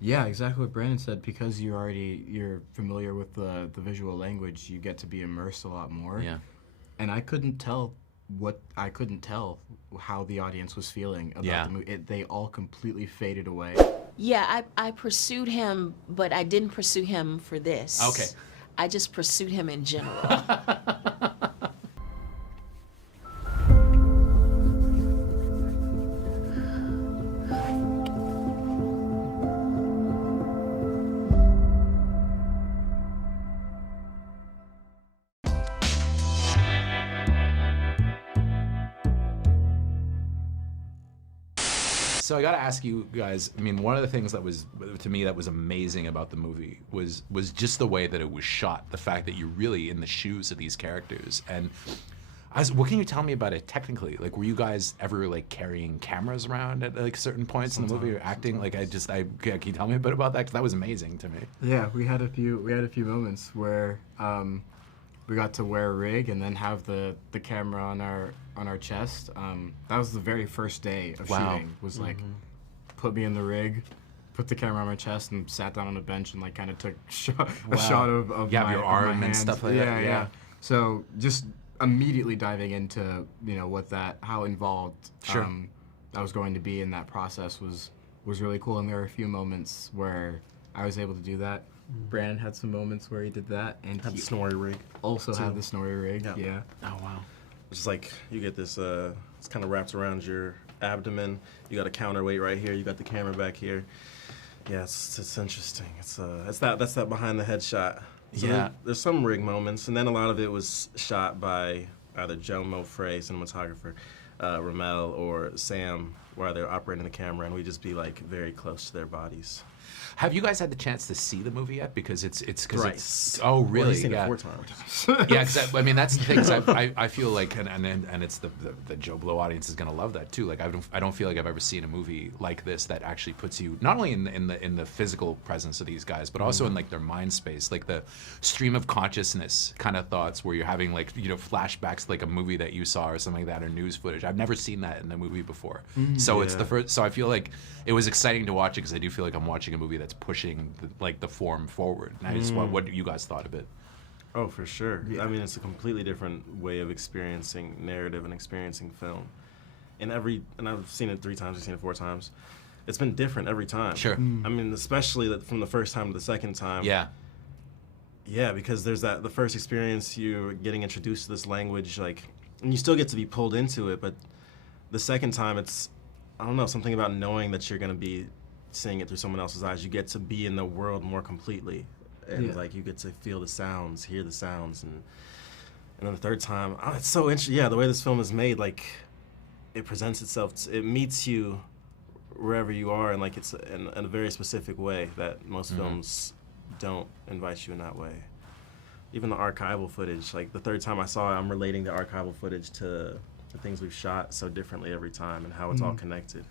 Yeah, exactly what Brandon said. Because you're familiar with the visual language, you get to be immersed a lot more. Yeah. And I couldn't tell how the audience was feeling about Yeah. the movie. They all completely faded away. Yeah, I pursued him, but I didn't pursue him for this. Okay. I just pursued him in general. So I got to ask you guys. I mean, one of the things that was to me that was amazing about the movie was just the way that it was shot. The fact that you're really in the shoes of these characters. And what can you tell me about it technically? Like, were you guys ever like carrying cameras around at like certain points in the movie or acting? Like, can you tell me a bit about that? 'Cause that was amazing to me. Yeah, we had a few moments where we got to wear a rig and then have the camera on our chest. That was the very first day of shooting. Was like, put me in the rig, put the camera on my chest, and sat down on a bench and like kind of took a shot of Yeah, my, your of arm my and hand. stuff like that. Yeah. So just immediately diving into how involved Sure. I was going to be in that process was really cool. And there were a few moments where I was able to do that. Brandon had some moments where he did that, and Had he the snorri rig. also had the snorri rig. Yeah. Yeah. Oh wow. It's like you get this, it's kind of wrapped around your abdomen. You got a counterweight right here. You got the camera back here. Yeah, it's interesting. That's that behind the head shot. So Yeah. there's some rig moments, and then a lot of it was shot by either JoBlo, cinematographer, Ramell, or Sam, where they're operating the camera, and we just be like very close to their bodies. Have you guys had the chance to see the movie yet? Because it's Thrice. oh Well, really? he's seen Yeah. it 4 times. Yeah, because I mean that's the thing. 'Cause I feel like and it's the JoBlo audience is gonna love that too. Like I don't feel like I've ever seen a movie like this that actually puts you not only in the physical presence of these guys, but also in like their mind space, like the stream of consciousness kind of thoughts where you're having like flashbacks to like a movie that you saw or something like that, or news footage. I've never seen that in the movie before, so it's the first. So I feel like it was exciting to watch it because I do feel like I'm watching a movie that's pushing the form forward. And I just want what you guys thought of it. Oh, for sure. I mean, it's a completely different way of experiencing narrative and experiencing film. And I've seen it 3 times, I've seen it 4 times. It's been different every time. Sure. I mean, especially from the first time to the second time. Yeah. Yeah, because there's the first experience, you're getting introduced to this language, like, and you still get to be pulled into it, but the second time it's, I don't know, something about knowing that you're going to be seeing it through someone else's eyes. You get to be in the world more completely, and like you get to feel the sounds, hear the sounds, and then the third time, it's so interesting. Yeah, the way this film is made, like it presents itself, it meets you wherever you are, and like it's in a very specific way that most films don't invite you in that way. Even the archival footage, like the third time I saw it, I'm relating the archival footage to the things we've shot so differently every time and how it's all connected.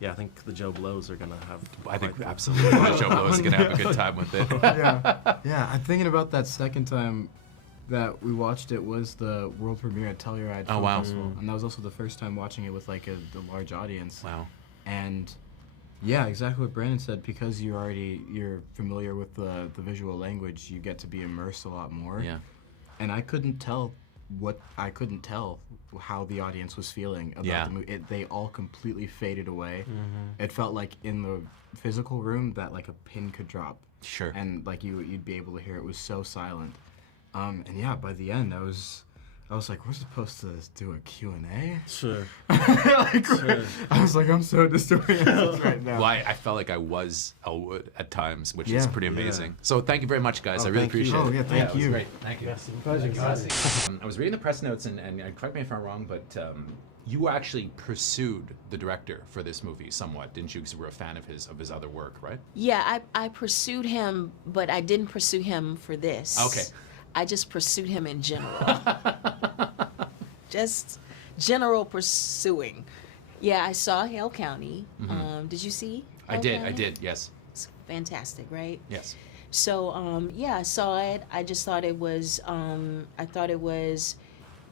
Yeah, I think the JoBlos are gonna have. I think absolutely JoBlo is gonna have a good time with it. Yeah. I'm thinking about that second time that we watched it was the world premiere at Telluride Film Festival, and that was also the first time watching it with like a large audience. Wow. And yeah, exactly what Brandon said. Because you're familiar with the visual language, you get to be immersed a lot more. Yeah. And I couldn't tell how the audience was feeling about the movie. They all completely faded away. It felt like in the physical room that like a pin could drop. Sure. And like you'd be able to hear it was so silent. And yeah, by the end I was like, we're supposed to do a Q&A? Sure. I was like, I'm so disoriented right now. Well, I felt like I was Elwood at times, which is pretty amazing. So thank you very much, guys. I really appreciate it. Oh, yeah, thank it was you. great. Thank you. I was reading the press notes, and correct me if I'm wrong, but you actually pursued the director for this movie somewhat, didn't you? Because you were a fan of his other work, right? Yeah, I pursued him, but I didn't pursue him for this. Okay. I just pursued him in general. Just general pursuing. Yeah, I saw Hale County. Did you see Hale County? I did, yes. It's fantastic, right? Yes. So, yeah, I saw it. I just thought it was,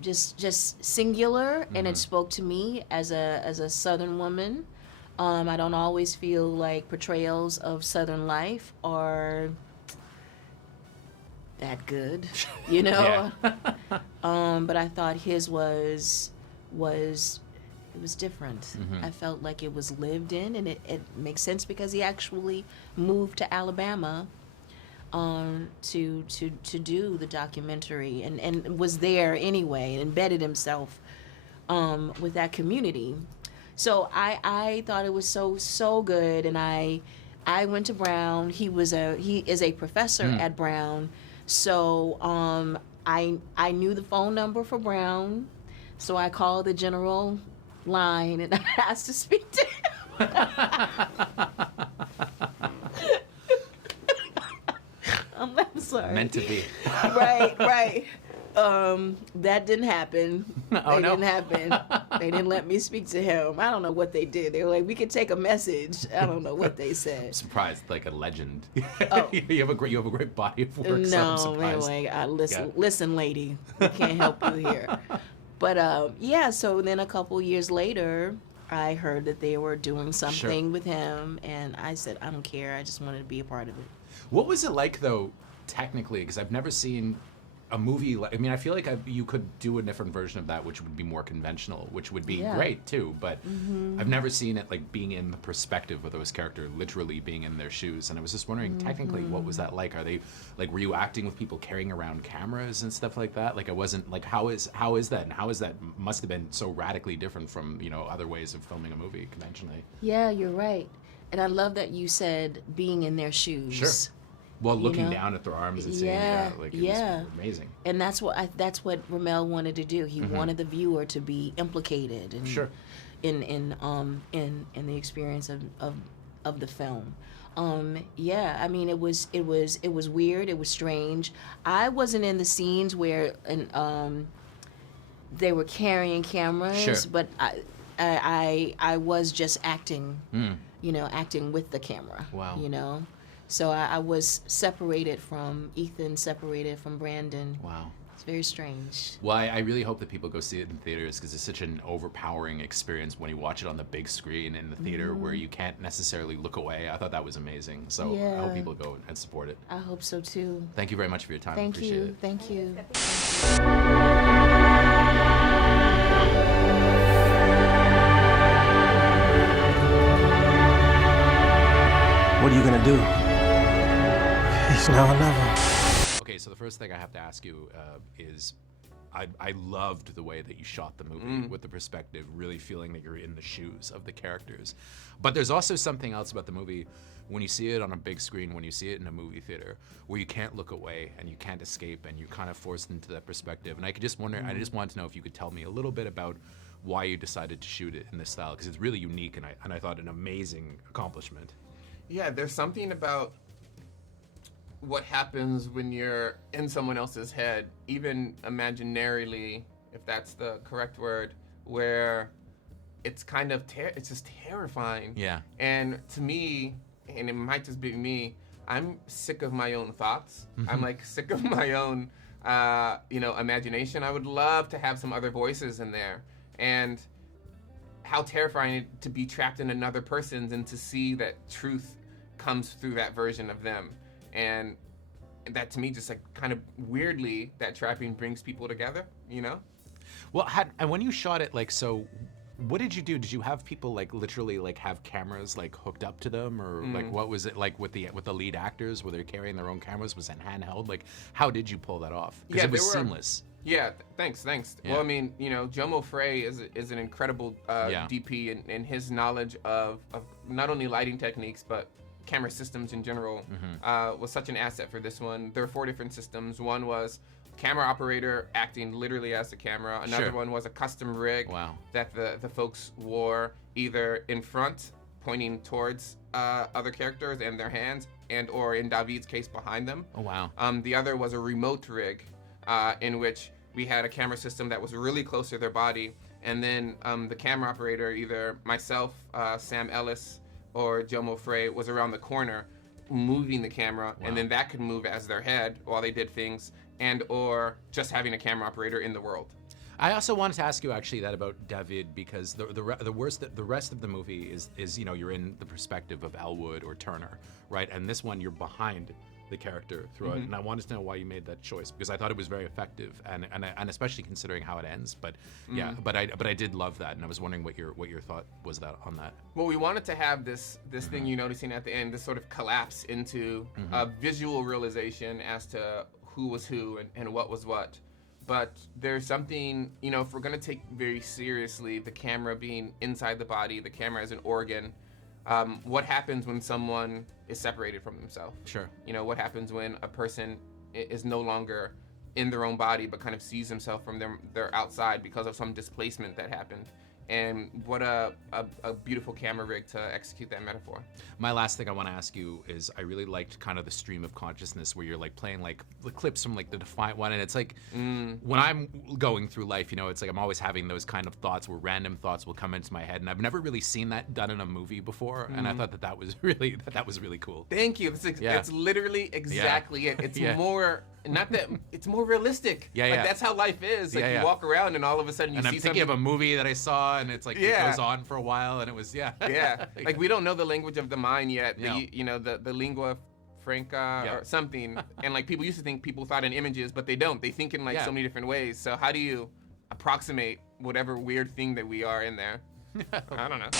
just singular, and it spoke to me as a Southern woman. I don't always feel like portrayals of Southern life are that good, you know. But I thought his was it was different. I felt like it was lived in, and it makes sense because he actually moved to Alabama to do the documentary, and was there anyway, and embedded himself with that community. So I thought it was so good, and I went to Brown. He is a professor at Brown, so I knew the phone number for Brown, so I called the general line and I asked to speak to him. I'm sorry. Meant to be. Right. That didn't happen. Didn't happen. They didn't let me speak to him. I don't know what they did. They were like, we could take a message. I don't know what they said. I'm surprised, like a legend. Oh. you have a great body of work. So I'm surprised. Anyway, listen, lady, we can't help you here. But so then a couple years later, I heard that they were doing something with him, and I said, I don't care. I just wanted to be a part of it. What was it like, though, technically? Because I've never seen a movie. I mean, I feel like you could do a different version of that, which would be more conventional, which would be great too. But I've never seen it like being in the perspective of those characters, literally being in their shoes. And I was just wondering, technically, what was that like? Are they like, were you acting with people carrying around cameras and stuff like that? Like, I wasn't like, how is that? And how is that? Must have been so radically different from other ways of filming a movie conventionally. Yeah, you're right. And I love that you said being in their shoes. Sure. Well, looking down at their arms and seeing it was amazing. And that's what Ramell wanted to do. He wanted the viewer to be implicated in the experience of the film. I mean, it was weird. It was strange. I wasn't in the scenes where they were carrying cameras, but I was just acting. Acting with the camera. Wow. So I was separated from Ethan, separated from Brandon. Wow. It's very strange. Well, I really hope that people go see it in theaters because it's such an overpowering experience when you watch it on the big screen in the theater where you can't necessarily look away. I thought that was amazing. So I hope people go and support it. I hope so too. Thank you very much for your time. Thank Appreciate you. it. Thank you. What are you gonna do? It's now or never. Okay, so the first thing I have to ask you is, I loved the way that you shot the movie with the perspective, really feeling that you're in the shoes of the characters. But there's also something else about the movie when you see it on a big screen, when you see it in a movie theater, where you can't look away and you can't escape and you're kind of forced into that perspective. And I just wanted to know if you could tell me a little bit about why you decided to shoot it in this style, because it's really unique and I thought an amazing accomplishment. Yeah, there's something about what happens when you're in someone else's head, even imaginarily, if that's the correct word, where it's kind of it's just terrifying. Yeah. And to me, and it might just be me, I'm sick of my own thoughts. I'm like sick of my own, imagination. I would love to have some other voices in there, and how terrifying it to be trapped in another person's and to see that truth comes through that version of them. And that to me, just like kind of weirdly, that trapping brings people together, Well, and when you shot it, so what did you do? Did you have people literally have cameras hooked up to them, or what was it like with the lead actors? Were they carrying their own cameras? Was it handheld? How did you pull that off? Because it was seamless. Yeah, thanks. Yeah. Well, I mean, JoBlo is an incredible DP, and his knowledge of not only lighting techniques but camera systems in general was such an asset for this one. There were 4 different systems. One was camera operator acting literally as the camera. Another one was a custom rig that the folks wore either in front, pointing towards other characters and their hands, and or in David's case, behind them. Oh, wow. The other was a remote rig in which we had a camera system that was really close to their body, and then the camera operator, either myself, Sam Ellis, or JoBlo Frey, was around the corner moving the camera, and then that could move as their head while they did things, and or just having a camera operator in the world. I also wanted to ask you actually that about David, because the rest of the movie is you're in the perspective of Elwood or Turner, right? And this one you're behind the character throughout, and I wanted to know why you made that choice, because I thought it was very effective, and especially considering how it ends. But yeah, but I did love that, and I was wondering what your thought was on that. Well, we wanted to have this thing you're noticing at the end, this sort of collapse into a visual realization as to who was who and what was what. But there's something, if we're gonna take very seriously the camera being inside the body, the camera as an organ, what happens when someone is separated from themselves? Sure. What happens when a person is no longer in their own body but kind of sees himself from their outside because of some displacement that happened? And what a beautiful camera rig to execute that metaphor. My last thing I want to ask you is, I really liked kind of the stream of consciousness where you're like playing like the clips from like the Defiant One, and it's like when I'm going through life, it's like I'm always having those kind of thoughts where random thoughts will come into my head, and I've never really seen that done in a movie before, and I thought that was really cool. Thank you. It's literally exactly it. It's more. Not that it's more realistic. Like, that's how life is. Like you walk around and all of a sudden you see something. And I'm thinking of a movie that I saw, and it's like it goes on for a while, and it was Like we don't know the language of the mind yet. The lingua franca or something. And like people used to think people thought in images, but they don't. They think in like so many different ways. So how do you approximate whatever weird thing that we are in there? I don't know.